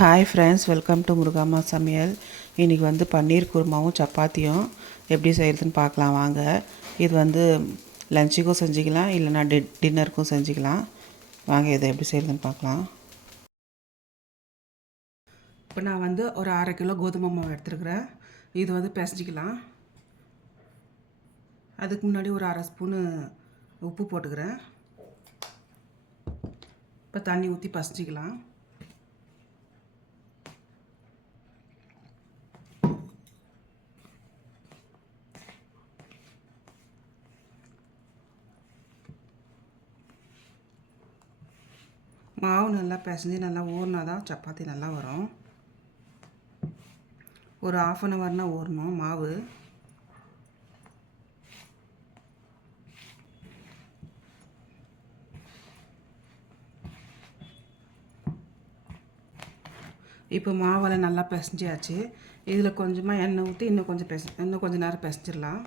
Hi friends, welcome to முருகாம்மா சமையல். இன்றைக்கி வந்து பன்னீர் குருமாவும் சப்பாத்தியும் எப்படி செய்கிறதுன்னு பார்க்கலாம் வாங்க. இது வந்து லஞ்சுக்கும் செஞ்சுக்கலாம், இல்லைனா டின்னருக்கும் செஞ்சுக்கலாம். வாங்க இதை எப்படி செய்கிறதுன்னு பார்க்கலாம். இப்போ நான் வந்து ஒரு 1/2 கிலோ கோதுமை மாவு எடுத்துருக்குறேன். இது வந்து பிசைஞ்சிக்கலாம். அதுக்கு முன்னாடி ஒரு 1/2 ஸ்பூனு உப்பு போட்டுக்கிறேன். இப்போ தண்ணி ஊற்றி பசைஞ்சிக்கலாம். மாவு நல்லா பிசைஞ்சு நல்லா ஊறினா தான் சப்பாத்தி நல்லா வரும். ஒரு 1/2 ஹவர்னால் ஊறணும் மாவு. இப்போ மாவெல்லாம் நல்லா பிசைஞ்சாச்சு. இதில் கொஞ்சமாக எண்ணெய் ஊற்றி இன்னும் கொஞ்சம் நேரம் பிசைஞ்சிடலாம்.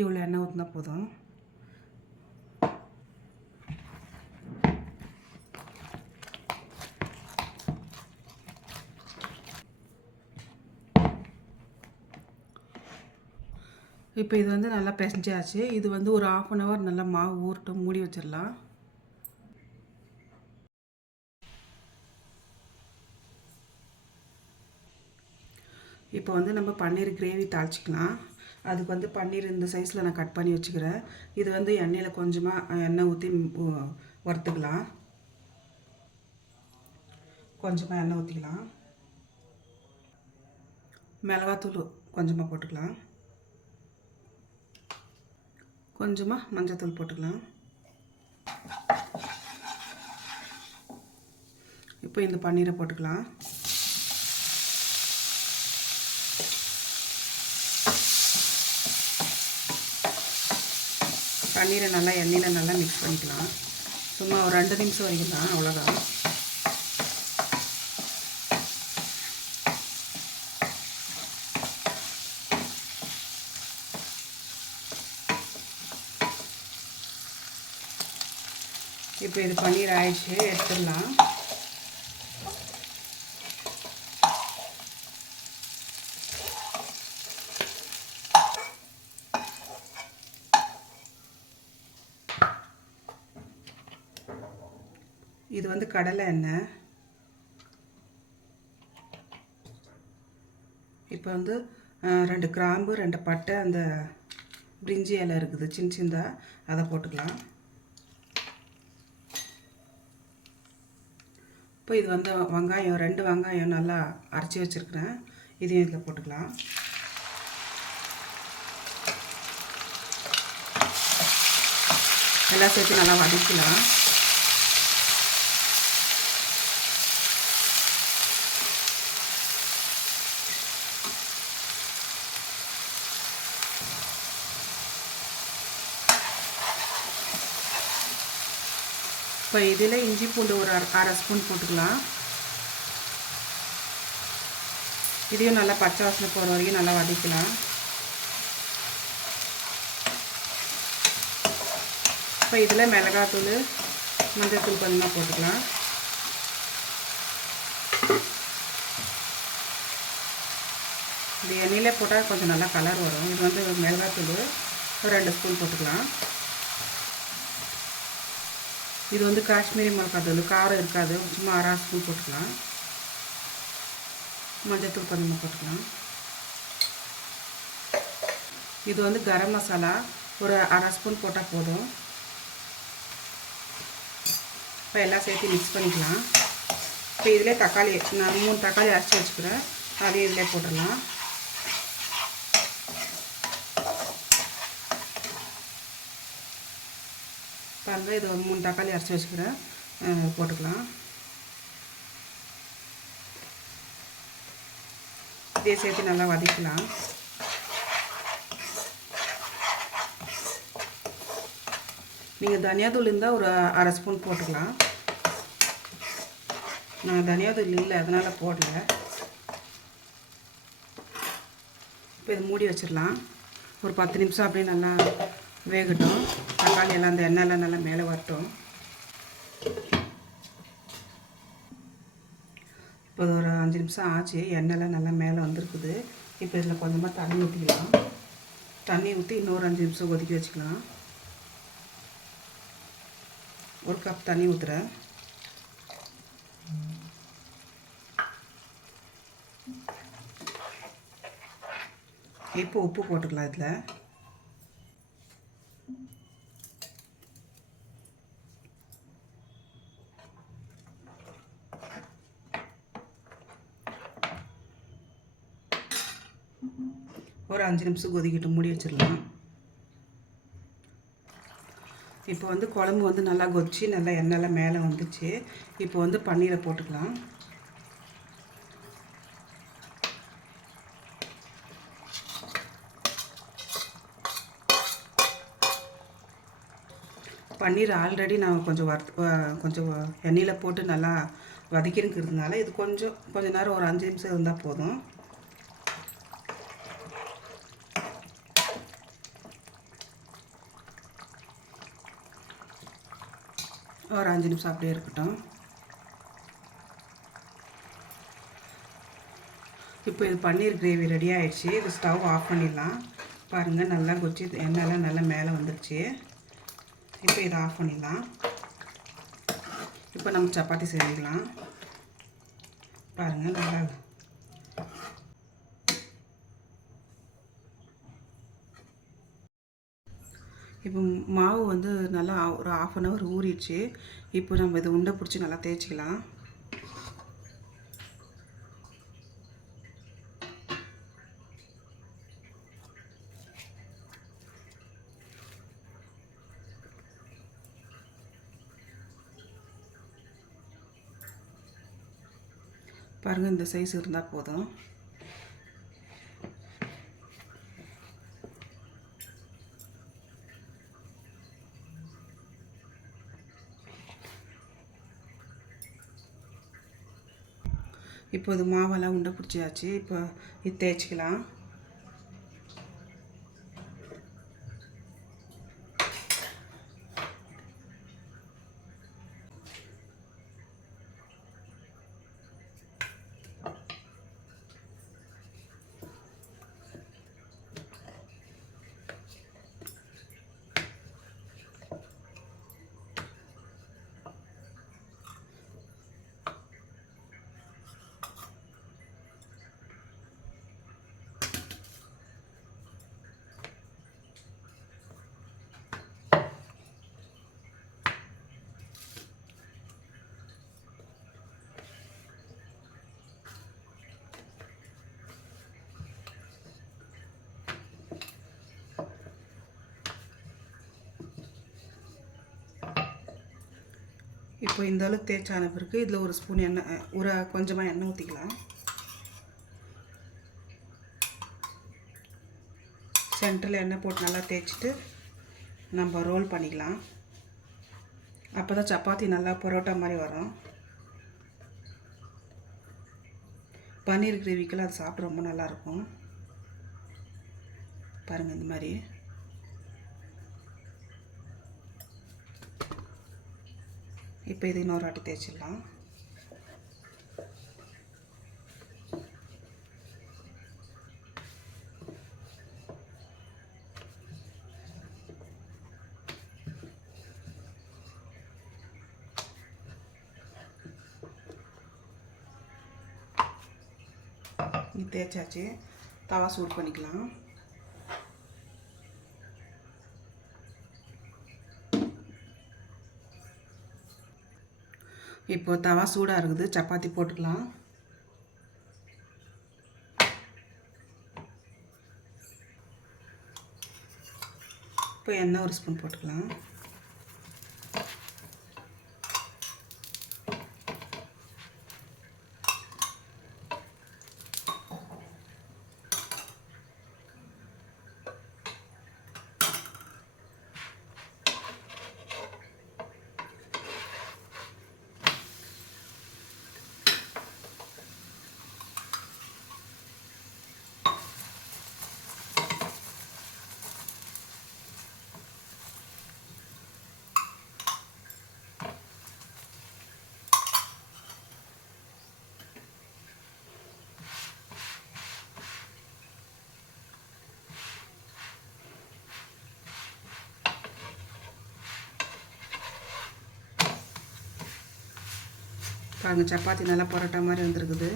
இவ்வளோ எண்ணெய் ஊற்றினா போதும். இப்போ இது வந்து நல்லா பிசைஞ்சாச்சு. இது வந்து ஒரு 1/2 ஹவர் நல்லா மாவு ஊறட்டும், மூடி வச்சிடலாம். இப்போ வந்து நம்ம பன்னீர் கிரேவி தாளிச்சிக்கலாம். அதுக்கு வந்து பன்னீர் இந்த சைஸில் நான் கட் பண்ணி வச்சுக்கிறேன். இது வந்து எண்ணெயில் கொஞ்சமாக எண்ணெய் ஊற்றி வறுத்துக்கலாம். கொஞ்சமாக எண்ணெய் ஊற்றிக்கலாம். மிளகாத்தூள் கொஞ்சமாக போட்டுக்கலாம். கொஞ்சமாக மஞ்சத்தூள் போட்டுக்கலாம். இப்போ இந்த பன்னீரை போட்டுக்கலாம். பன்னீரை நல்லா எண்ணெயில் நல்லா மிக்ஸ் பண்ணிக்கலாம். சும்மா ஒரு 2 நிமிஷம் வரைக்கும் தான், அவ்வளோதான். இப்போ இது பன்னீர் ஆயிடுச்சு, எடுத்துடலாம். இது வந்து கடலை எண்ணெய். இப்போ வந்து 2 கிராம்பு, 2 பட்டை, அந்த பிரிஞ்சி இலை இருக்குது சின்ன சின்னதாக, அதை போட்டுக்கலாம். இப்போ இது வந்து வெங்காயம், 2 வெங்காயம் நல்லா அரைச்சி வச்சுருக்கிறேன். இதையும் இதில் போட்டுக்கலாம். எல்லாம் சேர்த்து நல்லா வதக்கலாம். இப்போ இதில் இஞ்சி பூண்டு ஒரு 1/2 ஸ்பூன் போட்டுக்கலாம். இதையும் நல்லா பச்சை வாசனை போகிற வரைக்கும் நல்லா வதக்கலாம். இப்போ இதில் மிளகாத்தூள், மஞ்சள்தூள் கொஞ்சமாக போட்டுக்கலாம். இந்த எண்ணெயில் போட்டால் கொஞ்சம் நல்லா கலர் வரும். இது வந்து மிளகாத்தூள் ஒரு 2 ஸ்பூன் போட்டுக்கலாம். இது வந்து காஷ்மீரி மிளகாத்தூள், காரம் இருக்காது, சும்மா 1/2 ஸ்பூன் போட்டுக்கலாம். மஞ்சத்தூள் கொஞ்சமாக போட்டுக்கலாம். இது வந்து கரம் மசாலா ஒரு 1/2 ஸ்பூன் போட்டால் போதும். இப்போ எல்லாம் சேர்த்து மிக்ஸ் பண்ணிக்கலாம். இப்போ இதிலே தக்காளி, நான் 3 தக்காளி அரைச்சி வச்சுக்கிறேன், அதையும் இதிலே போட்டுடலாம். பாருங்கள், இது ஒரு 3 தக்காளி அரைச்சி வச்சுக்கிறேன், போட்டுக்கலாம். இதே சேர்த்து நல்லா வதக்கலாம். நீங்கள் தனியாத்தூள் இருந்தால் ஒரு 1/2 ஸ்பூன் போட்டுக்கலாம். நான் தனியாத்தூள் இல்லை, அதனால் போடல. இப்போ இது மூடி வச்சிடலாம். ஒரு 10 நிமிஷம் அப்படியே நல்லா வேகட்டும். தக்காளி எல்லாம் அந்த எண்ணெயெல்லாம் நல்லா மேலே வரட்டும். இப்போ ஒரு 5 நிமிஷம் ஆச்சு. எண்ணெயெல்லாம் நல்லா மேலே வந்திருக்குது. இப்போ இதில் கொஞ்சமாக தண்ணி ஊற்றிக்கலாம். தண்ணி ஊற்றி இன்னொரு 5 நிமிஷம் கொதிக்க வச்சுக்கலாம். 1 கப் தண்ணி ஊற்றுறேன். இப்போ உப்பு போட்டுக்கலாம். இதில் ஒரு 5 நிமிஷம் கொதிக்கிட்டு மூடி வச்சிடலாம். இப்போ வந்து குழம்பு வந்து நல்லா கொதிச்சு நல்லா எண்ணெயெல்லாம் மேலே வந்துச்சு. இப்போ வந்து பன்னீரை போட்டுக்கலாம். பன்னீர் ஆல்ரெடி நான் கொஞ்சம் எண்ணெயில் போட்டு நல்லா வதக்கிருக்கிறதுனால இது கொஞ்ச நேரம் ஒரு 5 நிமிஷம் இருந்தால் போதும். ஒரு 5 நிமிஷம் அப்படியே இருக்கட்டும். இப்போ இது பன்னீர் கிரேவி ரெடி ஆகிடுச்சு. இது ஸ்டவ் ஆஃப் பண்ணிடலாம். பாருங்கள் நல்லா கொச்சி எண்ணெயெல்லாம் நல்லா மேலே வந்துடுச்சு. இப்போ இதை ஆஃப் பண்ணிடலாம். இப்போ நம்ம சப்பாத்தி செஞ்சுக்கலாம். பாருங்கள் நல்லா இப்போ மாவு வந்து நல்லா ஒரு 1/2 hour ஊறிடுச்சு. இப்போ நம்ம இதை உண்டை பிடிச்சி நல்லா தேய்ச்சிக்கலாம். பாருங்கள் இந்த சைஸ் இருந்தால் போதும். இப்போ இது மாவெல்லாம் உண்டை பிடிச்சியாச்சு. இப்போ இது தேய்ச்சிக்கலாம். இப்போ இந்த அளவுக்கு தேய்ச்சான பிறகு இதில் ஒரு ஸ்பூன் எண்ணெய் கொஞ்சமாக எண்ணெய் ஊற்றிக்கலாம். சென்டரில் எண்ணெய் போட்டு நல்லா தேய்ச்சிட்டு நம்ம ரோல் பண்ணிக்கலாம். அப்போ தான் சப்பாத்தி நல்லா பரோட்டா மாதிரி வரும். பன்னீர் கிரேவிக்கெல்லாம் அது சாப்பிட ரொம்ப நல்லாயிருக்கும். பாருங்கள் இந்த மாதிரி. இப்போ இது இன்னொரு வாட்டி தேய்ச்சிடலாம். இது தேய்ச்சாச்சு. தவா சூடு பண்ணிக்கலாம். இப்போ தவா சூடாக இருக்குது. சப்பாத்தி போட்டுக்கலாம். இப்போ எண்ணெய் ஒரு ஸ்பூன் போட்டுக்கலாம். பாருங்கள் சப்பாத்தி நல்லா பரோட்டா மாதிரி வந்திருக்குது.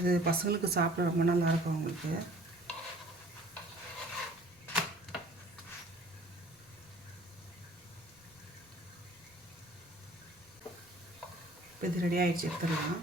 இது பசங்களுக்கு சாப்பிட ரொம்ப நல்லாயிருக்கும் அவங்களுக்கு. இப்போ இது ரெடி ஆகிடுச்சு, எடுத்துடலாம்.